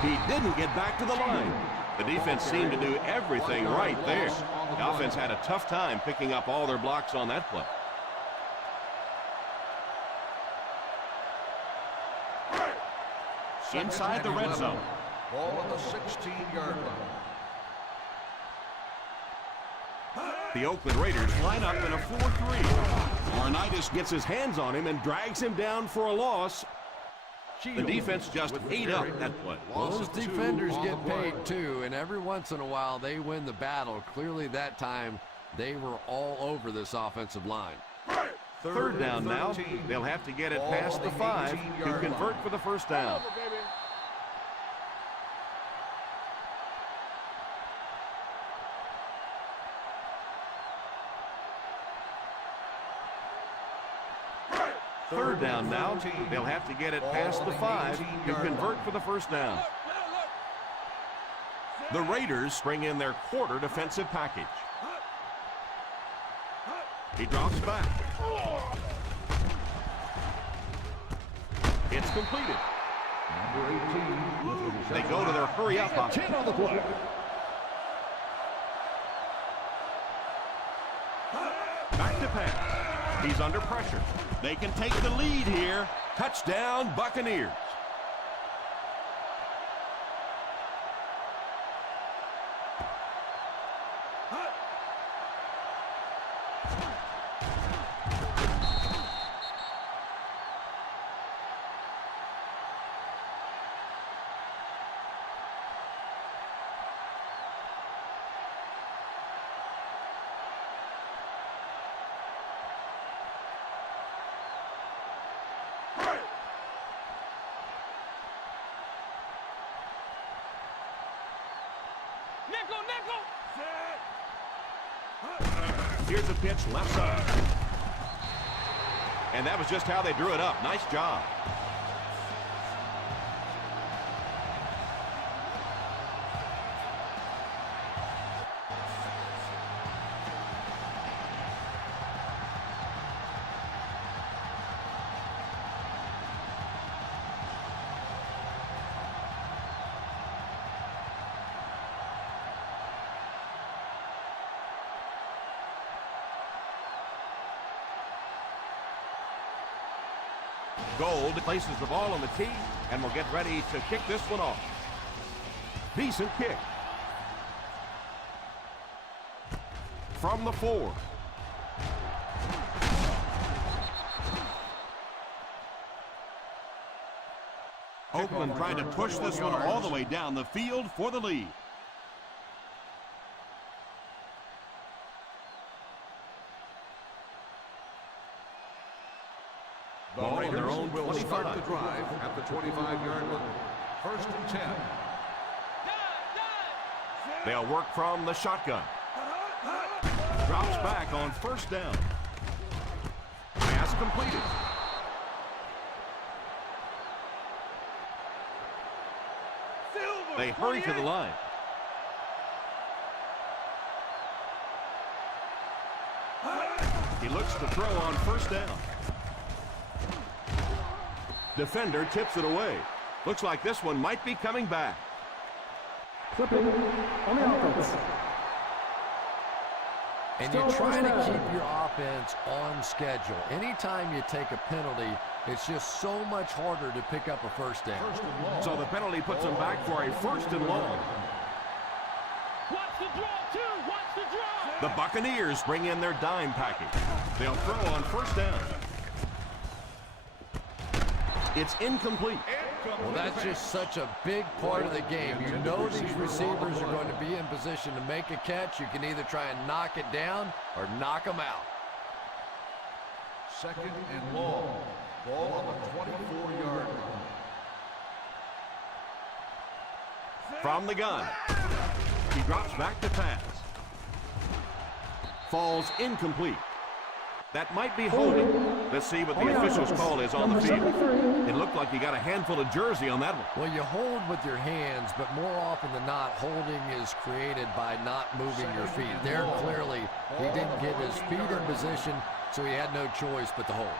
He didn't get back to the line. The defense seemed to do everything right there. The offense had a tough time picking up all their blocks on that play. Inside the red zone. Ball on the 16-yard line. The Oakland Raiders line up in a 4-3. Arnaitis gets his hands on him and drags him down for a loss. The defense just ate up that play. Well, those defenders get paid too, and every once in a while they win the battle. Clearly that time they were all over this offensive line. Third down now. They'll have to get it past the 5 to convert for the first down. Third down now. They'll have to get it past the 5 to convert for the first down. The Raiders bring in their quarter defensive package. He drops back. It's completed. Number 18. They go to their hurry-up option. 10 on the play. Back to pass. He's under pressure. They can take the lead here. Touchdown, Buccaneers. Here's a pitch left side. And that was just how they drew it up. Nice job. Gold places the ball on the tee and will get ready to kick this one off. Decent kick. From the 4. Oakland trying to push this one all the way down the field for the lead. Ball on their own will start 25. the drive at the 25-yard line. First and 10. They'll work from the shotgun. Drops back on first down. Pass completed. They hurry to the line. He looks to throw on first down. Defender tips it away. Looks like this one might be coming back. Clipping on the offense. And you're trying to keep your offense on schedule. Anytime you take a penalty, it's just so much harder to pick up a first down. So the penalty puts them back for a first and long. Watch the draw, too. Watch the draw. The Buccaneers bring in their dime package. They'll throw on first down. It's incomplete. Well, that's just such a big part of the game. You know these receivers are going to be in position to make a catch. You can either try and knock it down or knock them out. Second and long. Ball on the 24-yard line. From the gun. He drops back to pass. Falls incomplete. That might be holding. Let's see what the official's call is on the field. It looked like he got a handful of jersey on that one. Well, you hold with your hands, but more often than not, holding is created by not moving your feet. There, clearly, he didn't get his feet in position, so he had no choice but to hold.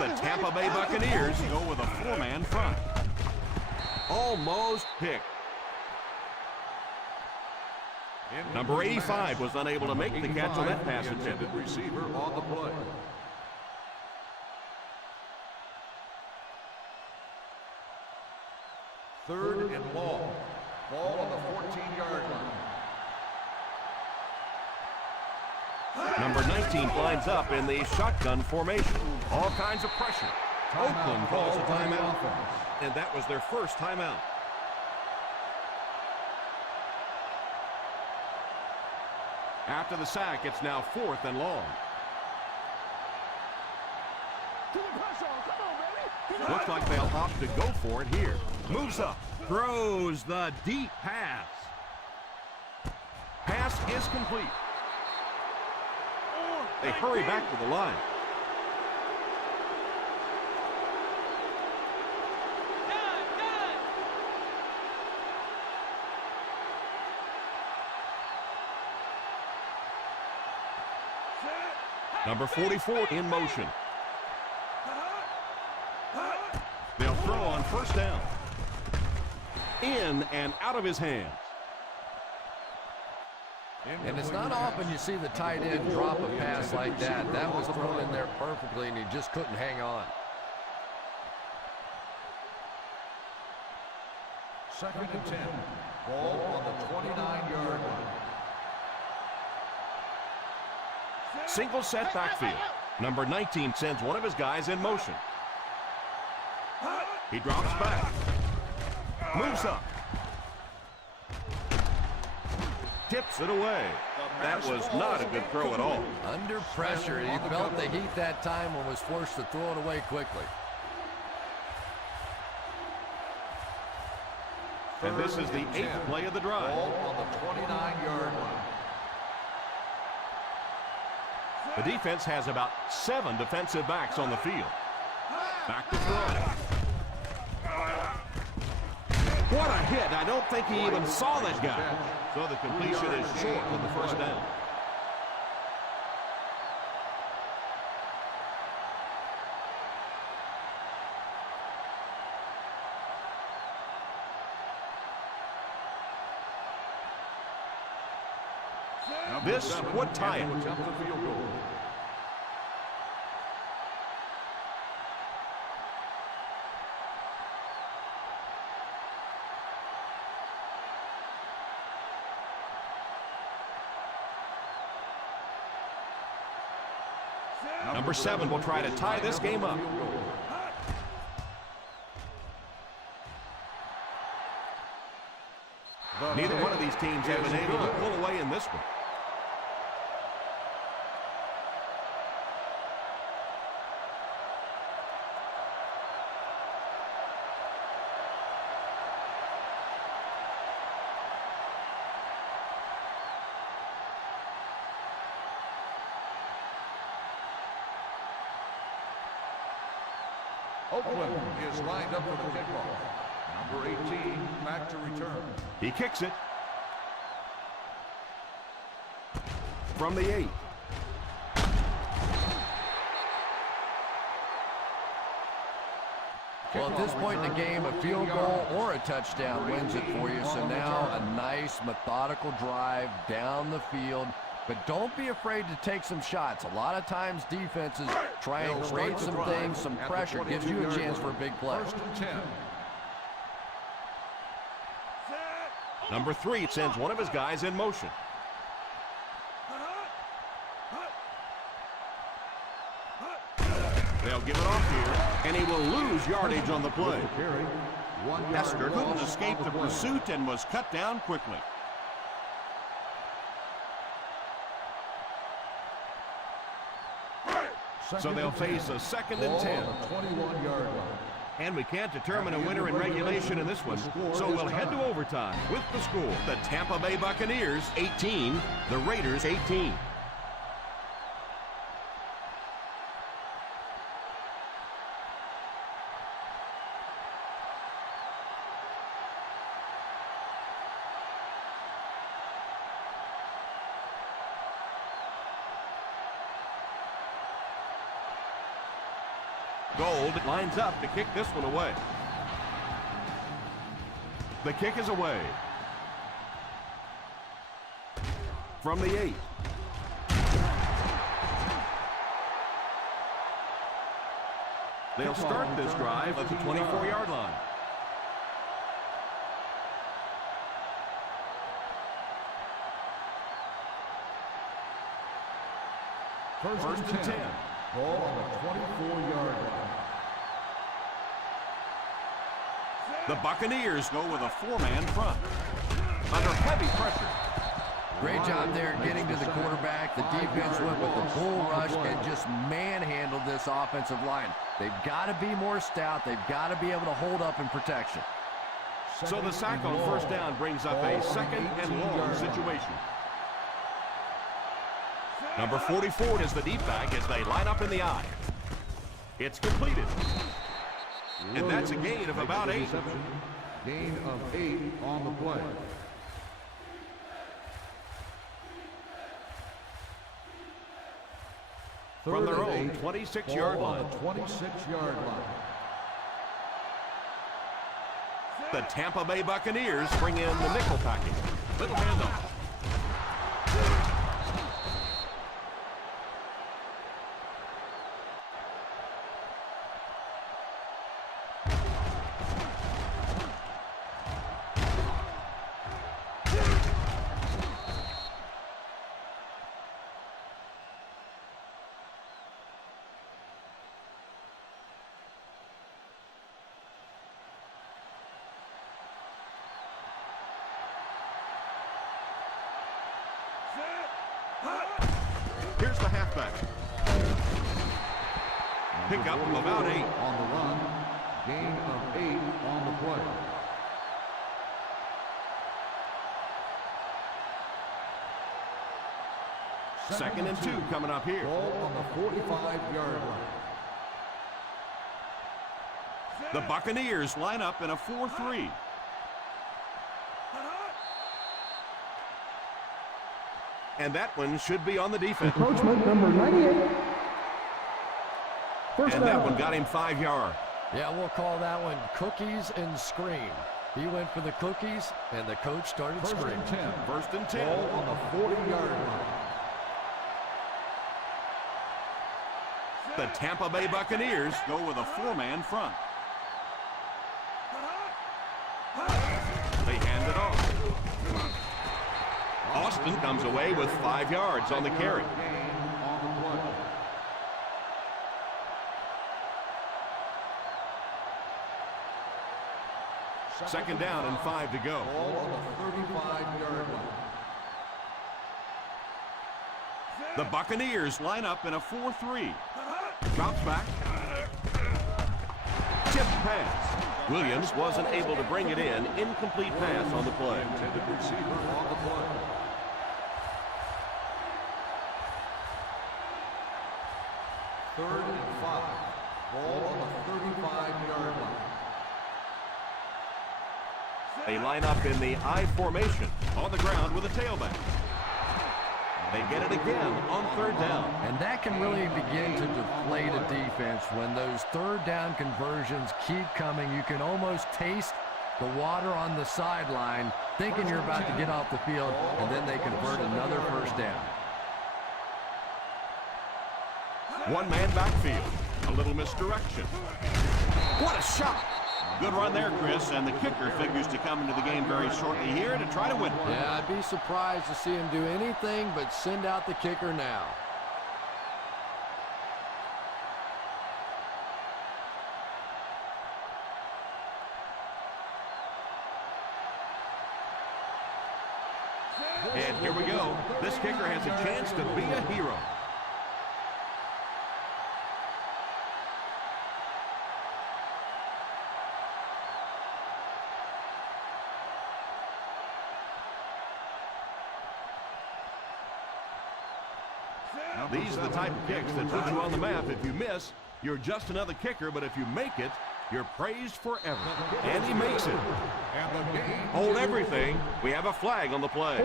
The Tampa Bay Buccaneers go with a 4-man front. Almost picked. Number 85 was unable to make the catch on that pass attempt. Receiver on the play. Third and long. Ball on the 14-yard line. Number 19 lines up in the shotgun formation. All kinds of pressure. Oakland calls a timeout, and that was their first timeout. After the sack, it's now 4th and long. Looks like they'll opt to go for it here. Moves up. Throws the deep pass. Pass is complete. They hurry back to the line. Number 44 in motion. first down. In and out of his hands. And it's not often you see the tight end drop a pass like that. That was thrown in there perfectly, and he just couldn't hang on. Second and 10. Ball on the 29-yard line. Single set backfield. Number 19 sends one of his guys in motion. He drops back. Moves up. Tips it away. That was not a good throw at all. Under pressure, he felt the heat that time and was forced to throw it away quickly. And this is the 8th play of the drive. Ball on the 29-yard line. The defense has about 7 defensive backs on the field. Back to throw. What a hit. I don't think he even saw that guy. So the completion is short with the first down. This would tie it. Number 7 will try to tie this game up. Neither one of these teams have been able to pull away in this one. Oakland is lined up for the kickoff. Number 18 back to return. He kicks it. From the 8. Well, at this point in the game, a field goal or a touchdown wins it for you. So now a nice methodical drive down the field. But don't be afraid to take some shots. A lot of times defenses try and create some things, some pressure. Gives you a chance for a big play. First and 10. Number 3 sends one of his guys in motion. They'll give it off here, and he will lose yardage on the play. Hester couldn't escape the pursuit and was cut down quickly. So they'll face a 2nd and 10. 21-yard line. And we can't determine a winner in regulation in this one, so we'll head to overtime with the score. The Tampa Bay Buccaneers 18, the Raiders 18. Gold lines up to kick this one away. The kick is away. From the 8. They'll start this drive at the 24-yard line. First and 10. Ball on the 24-yard line. The Buccaneers go with a 4-man front. Under heavy pressure. Great job there getting to the quarterback. The defense went with the bull rush and just manhandled this offensive line. They've got to be more stout. They've got to be able to hold up in protection. So the sack on first down brings up a 2nd and long situation. Number 44 is the deep back as they line up in the I. It's completed. And that's a gain of about 8. Gain of 8 on the play. From their own 26-yard line. 26-yard line. The Tampa Bay Buccaneers bring in the nickel package. Little handoff. Here's the halfback. Pick up of about 8. On the run. Gain of 8 on the play. Second and 2 coming up here. Ball on the 45-yard line. The Buccaneers line up in a 4-3. And that one should be on the defense. Encroachment number 98. First And that down. one got him 5 yards. Yeah, we'll call that one cookies and scream. He went for the cookies, and the coach started First screaming. and 10. First and 10. Ball on the 40-yard line. The Tampa Bay Buccaneers Go with a 4-man front. They hand it off. Austin comes away with 5 yards on the carry. Gain on the play. Second down and 5 to go. Ball on the 35-yard line. The Buccaneers line up in a 4-3. Drops back. Tip pass. Williams wasn't able to bring it in. Incomplete pass on the play. Intended receiver on the play. Third and 5. Ball on the 35-yard line. They line up in the I formation on the ground with a tailback. They get it again on third down. And that can really begin to deflate a defense when those third down conversions keep coming. You can almost taste the water on the sideline, thinking you're about to get off the field, and then they convert another first down. One-man backfield. A little misdirection. What a shot! Good run there, Chris, and the kicker figures to come into the game very shortly here to try to win. Yeah, I'd be surprised to see him do anything but send out the kicker now. And here we go. This kicker has a chance to be a hero. These are the type of kicks that put you on the map. If you miss, you're just another kicker, but if you make it, you're praised forever. And he makes it. Hold everything. We have a flag on the play.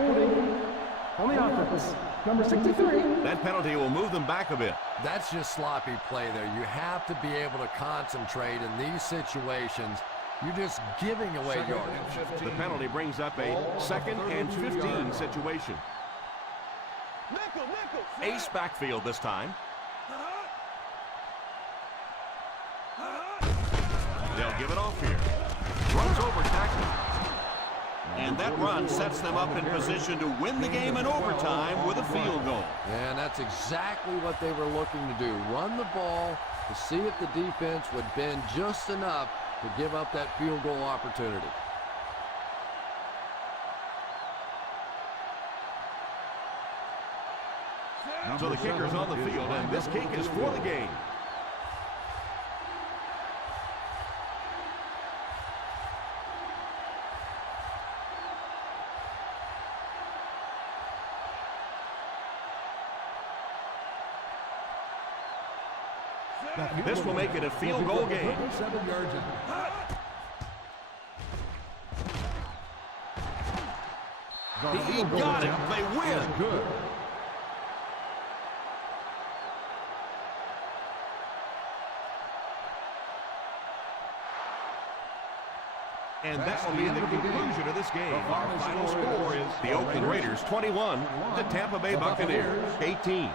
Holding on the offense. Number 63. That penalty will move them back a bit. That's just sloppy play there. You have to be able to concentrate in these situations. You're just giving away yardage. The penalty brings up a 2nd and 15 situation. Ace backfield this time. They'll give it off here. Runs over tackle. And that run sets them up in position to win the game in overtime with a field goal. And that's exactly what they were looking to do. Run the ball to see if the defense would bend just enough to give up that field goal opportunity. So the kicker's on the field, and this kick is for the game. This will make it a field goal game. 7 yards out. He got it. They win. Good. And that will be the conclusion of this game. Our final score is the Oakland Raiders 21, the Tampa Bay Buccaneers 18.